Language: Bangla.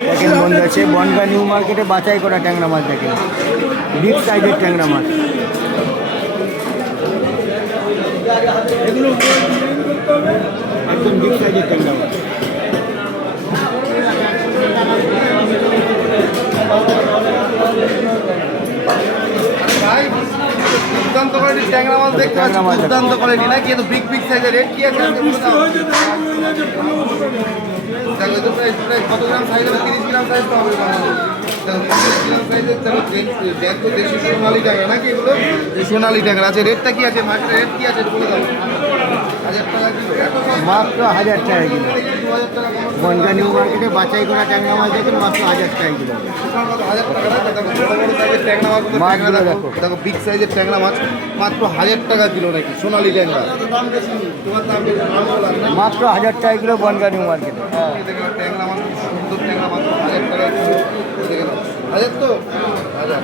দেখেন বন্ধু আছে বনগা নিউ মার্কেটে বাছাই করা ট্যাংরা মাছ দেখেন, বিগ সাইজের ট্যাংরা মাছ। একদম বিগ সাইজের ট্যাংরা মাছ। দুর্দান্ত কোয়ালিটির ট্যাংরা মাছ দেখতে পাচ্ছি, দুর্দান্ত কোয়ালিটি নাকি? এত বিগ বিগ সাইজের রেট কি আছে? কত গ্রাম সাইজ হবে? 30 গ্রাম সাইজ পাবে। 30 গ্রাম সাইজের দেখো দেশি সোনালি ট্যাংরা নাকি এগুলো? সোনালি ট্যাংরা আছে। রেটটা কি আছে? মাছের রেট কি আছে বলে দাও। 1000 টাকা কিলো, মাত্র 1000 টাকা কিলো। 2000 টাকা। বনগা নিউ মার্কেটে বাছাই করা ট্যাংরা মাছ দেখেন মাত্র 1000 টাকা কিলো। 1000 টাকা না? দেখো বড় বড় সাইজের ট্যাংরা মাছ, মাছগুলো দেখো দেখো বিগ সাইজের ট্যাংরা মাছ মাত্র 1000 টাকা কিলো নাকি সোনালি ট্যাংরা? তোমার দাম বেশি, দাম বলা না। মাত্র 1000 টাকা কিলো বনগা নিউ মার্কেটে। দেখেন ট্যাংরা মাছ, সুন্দর ট্যাংরা মাছ 1000 টাকা কিলো। দেখেন 1000 তো 1000।